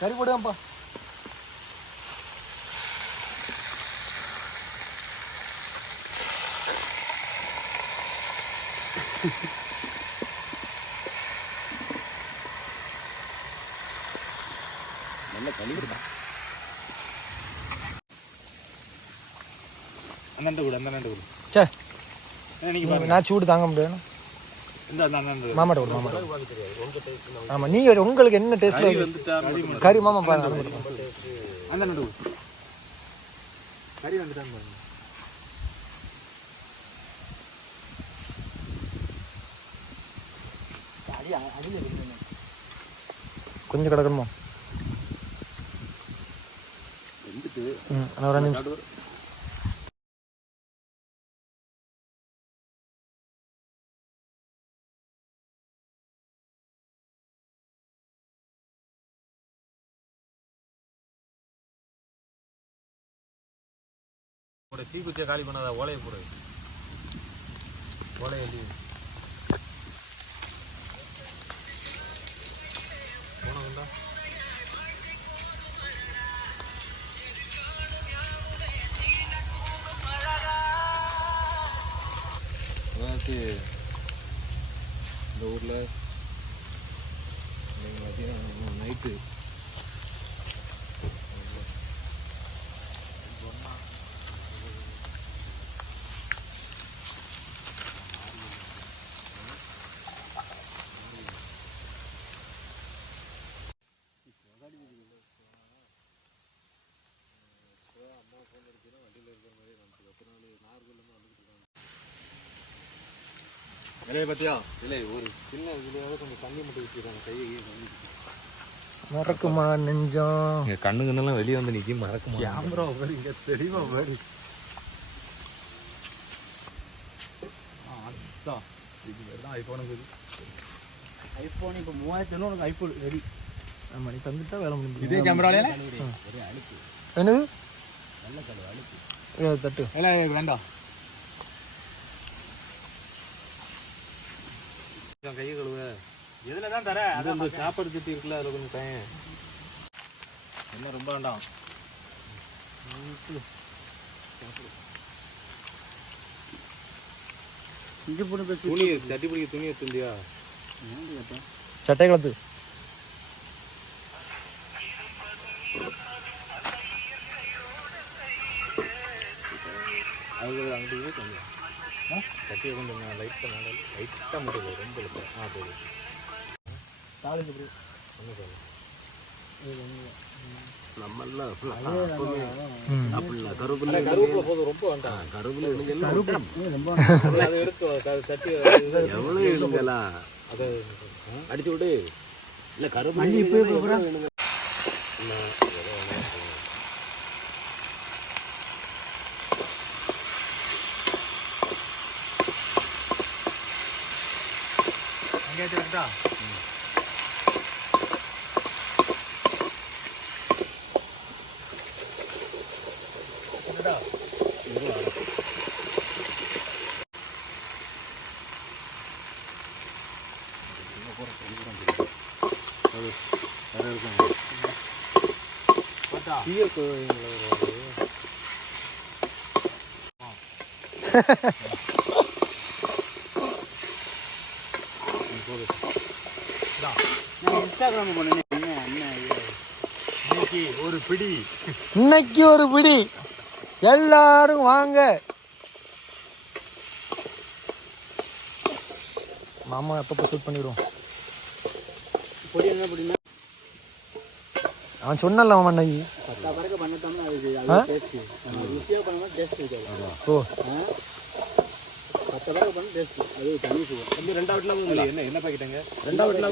கறி போடுவாப்பா நல்ல கழிவு தான் அந்த கூட அந்த நண்டு கூட. சே நான் சூடு தாங்க முடியாது. மாமாட்ட விடு மாமாட்ட ஆமா நீங்க உங்களுக்கு என்ன டேஸ்ட்ல கறி மாமா பாருங்க. அந்த கூட கறி வந்துட்டான்னு பாருங்க கொஞ்சம் கிடக்கணுமா? ம் ஒரு அஞ்சு நிமிஷம். ஒரு தீக்குச்சியை காலி பண்ணாத ஓலையை போடு. ஓலையை அள்ளி போனதுண்டா அதாவது இந்த ஊரில் நீங்கள் பார்த்தீங்கன்னா நைட்டு விலையை பத்தியா? இல்லை ஒரு சின்ன இதுலையாவது கொஞ்சம் தண்ணி மட்டும் வச்சுருக்காங்க கையை மறக்குமா நெஞ்சம்? இங்கே கண்ணு கண்ணெல்லாம் வெளியே வந்து நிற்கி மறக்குமா? கேமரா பாரு இங்க தெளிவா பாரு. அதான் இது மாதிரி தான் ஐஃபோனுக்கு ஐஃபோன் இப்போ மூவாயிரத்தி உனக்கு ஐஃபோன் ரெடி ஆமா நீ தந்துட்டா வேலை முடிஞ்சு இதே கேமராலே என்னது? ஏய், தட்டு இல்லை வேண்டாம் கையை கழுவ எதுல தான் தர அது அந்த சாப்பாடு சட்டி இருக்குல்ல அதில் கொஞ்சம் பையன் என்ன ரொம்ப வேண்டாம் இஞ்சி பேசி துணி சட்டி பிடிக்க துணி எடுத்துந்தியா சட்டை கலத்து சட்டியை கொஞ்சம் லைட்டாக மேலே லைட்டாக போதும், ரொம்ப இல்லை ஆ போதும் தாளிச்சு போடு. ஒன்றும் சொல்லு இது ஒண்ணு. நம்மெல்லாம் ம் 해야 되겠다. 얘들아. 이거 알아. 이거 보라, 이거 보라. 맞다. 뒤에 거. இன்ஸ்டாகிராம் என்ன என்ன? இன்னைக்கு ஒரு பிடி. இன்னைக்கு ஒரு பிடி. எல்லாரும் வாங்க. மாமா எப்பப்போ ஷூட் பண்ணிவிடுவோம் பொடி என்ன பொடினா அவன் சொன்னல அவன் அன்னைக்கு பத்தா பறக்க அது டேஸ்ட் டேஸ்ட் இருக்காது ஓ? பத்து பறக்க பண்ண டேஸ்ட் அது தனி சுகம் தம்பி ரெண்டாவதுல இல்லை என்ன என்ன பாக்கெட்டுங்க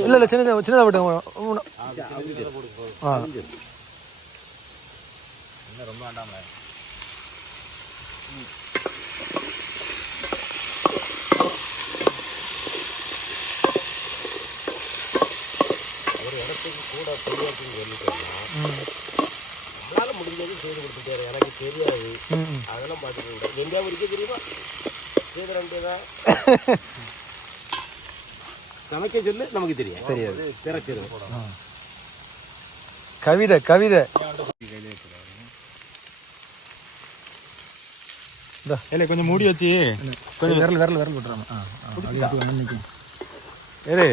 இல்லை இல்லை சின்னதாக சின்னதாக விட்டுங்க ஆ என்ன ரொம்ப வேண்டாம்ல ஒரு இடத்துக்கு கூட பெரியாச்சுன்னு சொல்லிட்டோம்னா ம் நம்மளால முடிஞ்சது செய்து கொடுத்துட்டாரு எனக்கு தெரியாது. ம் ம். அதெல்லாம் பார்த்துக்க கூடாது எங்கேயாவது இருக்க தெரியுமா? சமைக்க சொல்லு நமக்கு தெரியும் தெரியாது. திறச்சிடும் கவிதை கவிதை. ஏலே கொஞ்சம் மூடி வச்சு. கொஞ்சம் விரல் விரல் விரல் நிக்கும். ஏலே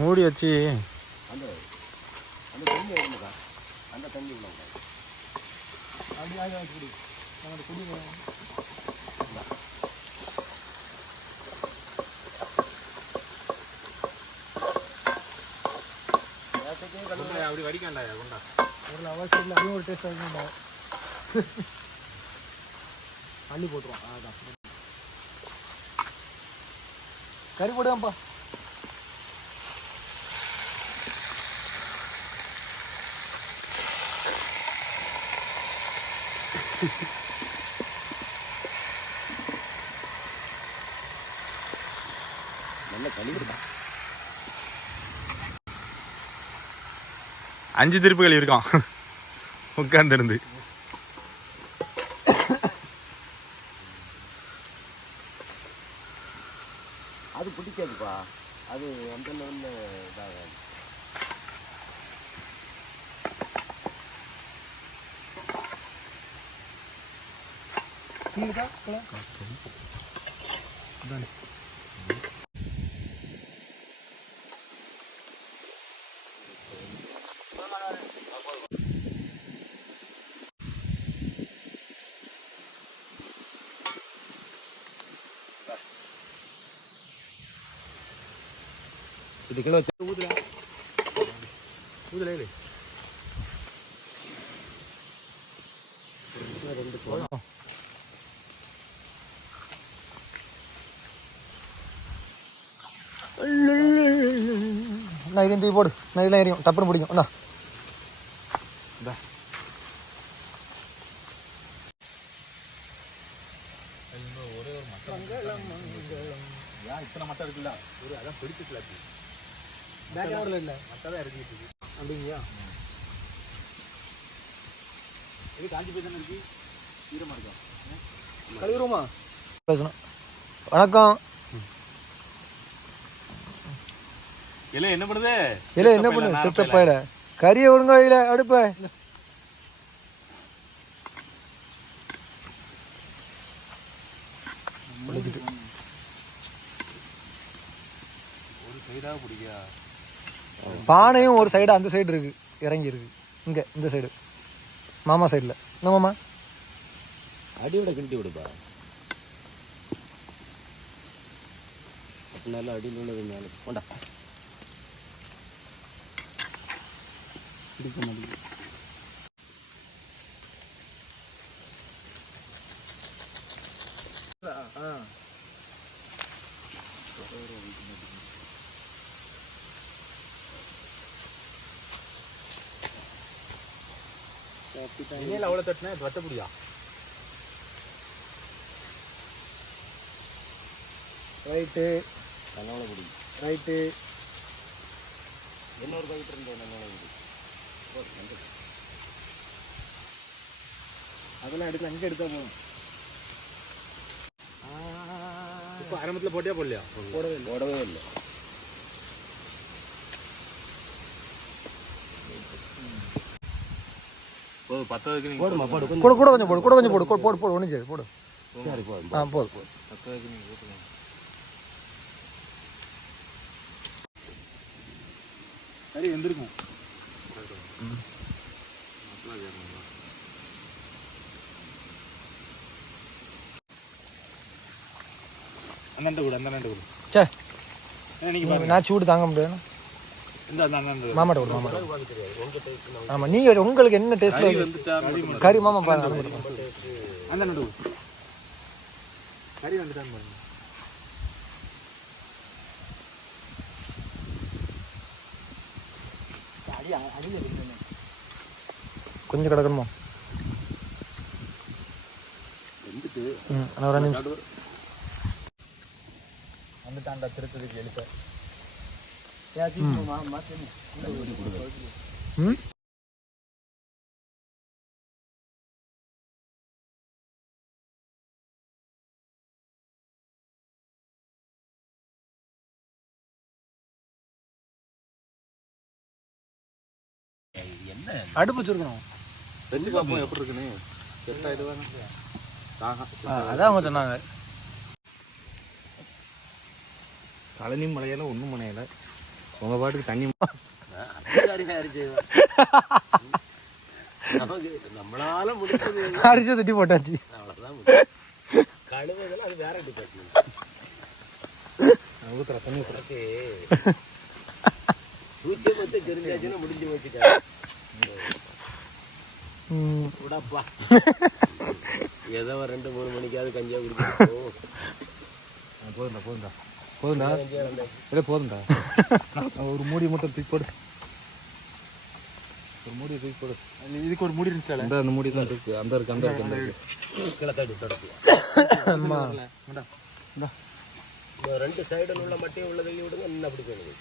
மூடி வச்சு. அந்த அந்த தண்ணி வரும்க்கா அந்த தண்ணி உள்ள அப்படி வடிக்காண்டா கொண்டா. ஒரு அவசியம் இல்லை அதுவும் ஒரு டேஸ்ட் வரைக்கும்டா அள்ளி போட்டுருவோம். அதான் கறி போடுவான்ப்பா. you. அஞ்சு திருப்புகள் இருக்கான் உட்காந்துருந்து அது பிடிக்காதுப்பா. அது அந்த லெவலில் இதாகாது. தீங்கக்கா கிளா இது கிலோ வச்சு ஊதுல ஏலே நான் இதையும் தூக்கி போடு நான் இதெல்லாம் எரியும் டப்புன்னு பேக் கவரில் இல்லை. மட்டை தான் இறக்கிட்டு இருக்கு. அப்படிங்கயா இது காஞ்சி போய் தானே இருக்கு? ஈரமா இருக்கா? கழுவிடுவோமா? பேசணும். வணக்கம். இல்ல என்ன பண்ணுது? இல்லை என்ன பண்ணு செத்த பையில கறியை ஒழுங்கா வைல அடுப்ப. ஒரு சைடாக பிடிக்கா? பானையும் ஒரு சைடு அந்த சைடு இருக்கு. இறங்கி இருக்கு இங்க இந்த சைடு மாமா சைடுல என்ன மாமா? அடியோட கிண்டி விடுப்பா. அப்போ நல்லா அடியில் உள்ளது மேலே. கொண்டா பிடிக்க மாட்டேங்குது. எண்ணெயில் அவ்வளோ தட்டினா வத்த பிடியா? ரைட்டு. தன்னோட பிடிக்கும் ரைட்டு. இன்னொரு பைட்டு இருந்த தன்னோட பிடிக்கும் அதெல்லாம் எடுத்து அங்கே எடுத்தா போதும். இப்போ ஆரம்பத்தில் போட்டியா போடலையா? போடவே இல்லை போடவே இல்லை. போதும் பத்தாவதுக்கு நீங்கள் போடுமா போடு கூட கூட கொஞ்சம் போடு கூட கொஞ்சம் போடு போடு போடு ஒன்று சரி போடு. சரி போதும் ஆ போதும். நீங்கள் சரி எந்திருக்கும் அண்ணன் கூட அந்த கூட. சே நான் சூடு தாங்க முடியாது. அந்த மாமாட்ட விடு மாமாட்ட ஆமா நீங்க உங்களுக்கு என்ன வந்துட்டா கறி மாமா பாருங்க. அந்த நடு. கறி வந்துட்டான்னு பாருங்க கொஞ்சம் கிடக்கணுமா? ஒரு நிமிஷம். வந்துட்டான்டா திருத்ததுக்கு எழுப்ப. ம்? அடுப்பு வச்சிருக்கணும். வச்சு பார்ப்போம் எப்படி இருக்குன்னு. செட் ஆயிடுவாங்க ஆஹா ஆ, அதான் அவங்க சொன்னாங்க. கழனி மலையெல்லாம் ஒன்றும் மனையில உங்க பாட்டுக்கு தண்ணி அரிசியை தட்டி போட்டாச்சு. கழுவுதெல்லாம் அது வேற டிபார்ட்மெண்ட் ஊத்துற தண்ணி ஊத்துற உனக்கு சூட்சமத்தை தெரிஞ்சாச்சுன்னா முடிஞ்சு விடப்பா ஏதோ ரெண்டு மூணு மணிக்காவது கஞ்சியா குடிச்சிட்டு போதுண்டா போதுண்டா ரெண்டு இல்லை போதுண்டா ஒரு மூடி மட்டும் தூக்கி போடு. ஒரு மூடி தூக்கி போடு. இதுக்கு ஒரு மூடி இருந்துச்சு அந்த அந்த மூடி தான் இருக்கு அந்த இருக்கு அந்த இருக்கு. அந்த இருக்கு அம்மா. ரெண்டு சைடில் உள்ள மட்டும் உள்ள தள்ளி விடுங்க இன்னும் அப்படி போயிடுது.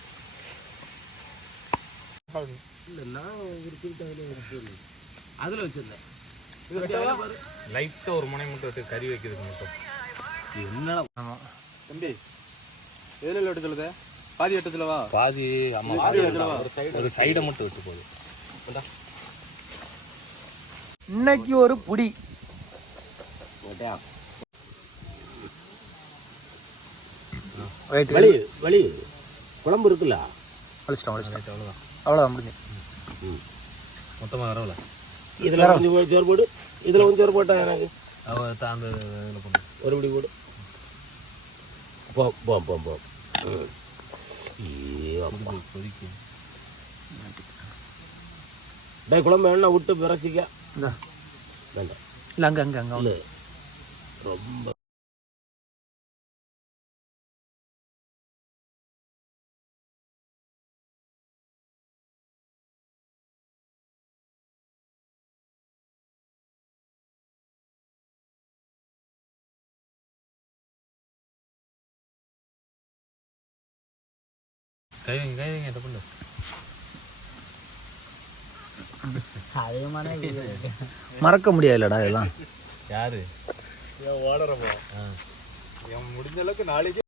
இல்லை நான் விரிச்சுக்கிட்டு அதில் வச்சு அதில் வச்சிருந்தேன். லைட்டாக ஒரு முனை மட்டும் விட்டு கறி வைக்கிறதுக்கு மட்டும். என்னடா? ஆமாம் தம்பி எதில் சொல்லுத? பாதி வெட்டு சொல்லவா பாதி ஆமா பாதி வெட்டலவா ஒரு சைடு ஒரு சைடை மட்டும் விட்டு போகுது இன்னைக்கு ஒரு புடி. வலி வலி. குழம்பு இருக்குல்ல? அழிச்சிட்டோம் அழிச்சிட்டோம் அவ்வளோதான் அவ்வளோதான் முடிஞ்சு. மொத்தமாக வரவில்ல. இதுல கொஞ்சம் சோறு போடு. இதுல கொஞ்சம் சோறு போட்டா எனக்கு. அவ அந்த இதில் பண்ணு ஒரு பிடி போடு. போ போ போ போ. டேய் குழம்பு எண்ணெய் விட்டு பிறசிக்க இந்தா. வேண்டாம். இல்லை அங்கே அங்கே அங்கே. ரொம்ப கை வைங்க கை வைங்க என்ன பண்ணு மறக்க முடியாதுல்லடா இதெல்லாம். யாரு? ஓடுறப்போ? முடிஞ்ச அளவுக்கு நாளைக்கு